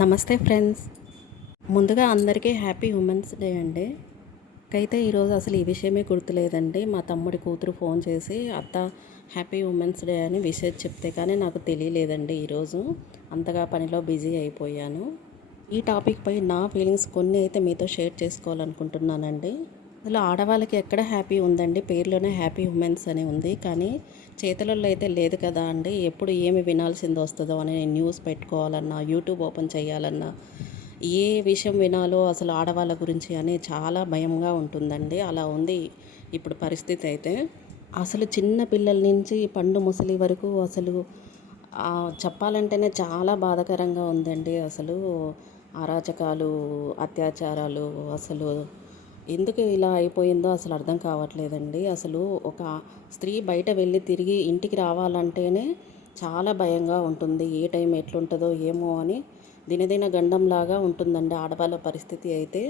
నమస్తే ఫ్రెండ్స్. ముందుగా అందరికీ హ్యాపీ ఉమెన్స్ డే అండి. అయితే ఈరోజు అసలు ఈ విషయమే గుర్తులేదండి. మా తమ్ముడి కూతురు ఫోన్ చేసి అత్త హ్యాపీ ఉమెన్స్ డే అని విషయం చెప్తే కానీ నాకు తెలియలేదండి ఈరోజు అంతగా పనిలో బిజీ అయిపోయాను. ఈ టాపిక్ పై నా ఫీలింగ్స్ కొన్ని అయితే మీతో షేర్ చేసుకోవాలనుకుంటున్నానండి. అసలు ఆడవాళ్ళకి ఎక్కడ హ్యాపీ ఉందండి? పేరులోనే హ్యాపీ ఉమెన్స్ అని ఉంది. కానీ చేతులలో అయితే లేదు కదా అండి. ఎప్పుడు ఏమి వినాల్సింది వస్తుందో అని నేను న్యూస్ పెట్టుకోవాలన్నా యూట్యూబ్ ఓపెన్ చేయాలన్నా ఏ విషయం వినాలో అసలు ఆడవాళ్ళ గురించి అని చాలా భయంగా ఉంటుందండి. అలా ఉంది ఇప్పుడు పరిస్థితి అయితే. అసలు చిన్న పిల్లల నుంచి పండు ముసలి వరకు అసలు చెప్పాలంటేనే చాలా బాధాకరంగా ఉందండి. అసలు అరాచకాలు అత్యాచారాలు అసలు ఎందుకు ఇలా అయిపోయిందో అసలు అర్థం కావట్లేదండి. అసలు ఒక స్త్రీ బయట వెళ్ళి తిరిగి ఇంటికి రావాలంటేనే చాలా భయంగా ఉంటుంది. ఏ టైం ఎట్లుంటుందో ఏమో అని దినదిన గండంలాగా ఉంటుందండి ఆడవాళ్ళ పరిస్థితి అయితే.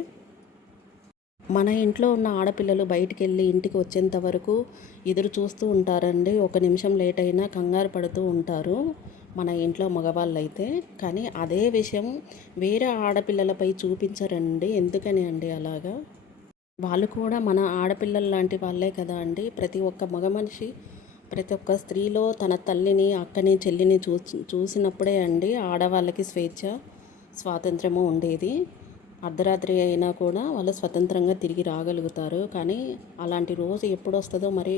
మన ఇంట్లో ఉన్న ఆడపిల్లలు బయటికి వెళ్ళి ఇంటికి వచ్చేంత వరకు ఎదురు చూస్తూ ఉంటారండి. ఒక నిమిషం లేట్ అయినా కంగారు పడుతూ ఉంటారు మన ఇంట్లో మగవాళ్ళు అయితే కానీ అదే విషయం వేరే ఆడపిల్లలపై చూపించరండి. ఎందుకని అండి అలాగా? వాళ్ళు కూడా మన ఆడపిల్లలు లాంటి వాళ్ళే కదా అండి. ప్రతి ఒక్క మగ మనిషి ప్రతి ఒక్క స్త్రీలో తన తల్లిని అక్కని చెల్లిని చూ చూసినప్పుడే అండి ఆడవాళ్ళకి స్వేచ్ఛ స్వాతంత్రము ఉండేది. అర్ధరాత్రి అయినా కూడా వాళ్ళు స్వతంత్రంగా తిరిగి రాగలుగుతారు. కానీ అలాంటి రోజు ఎప్పుడు వస్తుందో మరి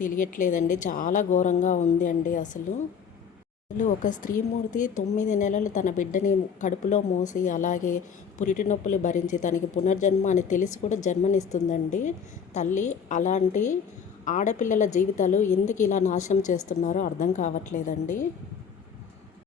తెలియట్లేదండి. చాలా ఘోరంగా ఉంది అండి అసలు. ఒక స్త్రీమూర్తి తొమ్మిది నెలలు తన బిడ్డని కడుపులో మోసి అలాగే పురిటి నొప్పులు భరించి తనకి పునర్జన్మ అని తెలిసి కూడా జన్మనిస్తుందండి. తల్లి అలాంటి ఆడపిల్లల జీవితాలు ఎందుకు ఇలా నాశనం చేస్తున్నారో అర్థం కావట్లేదండి.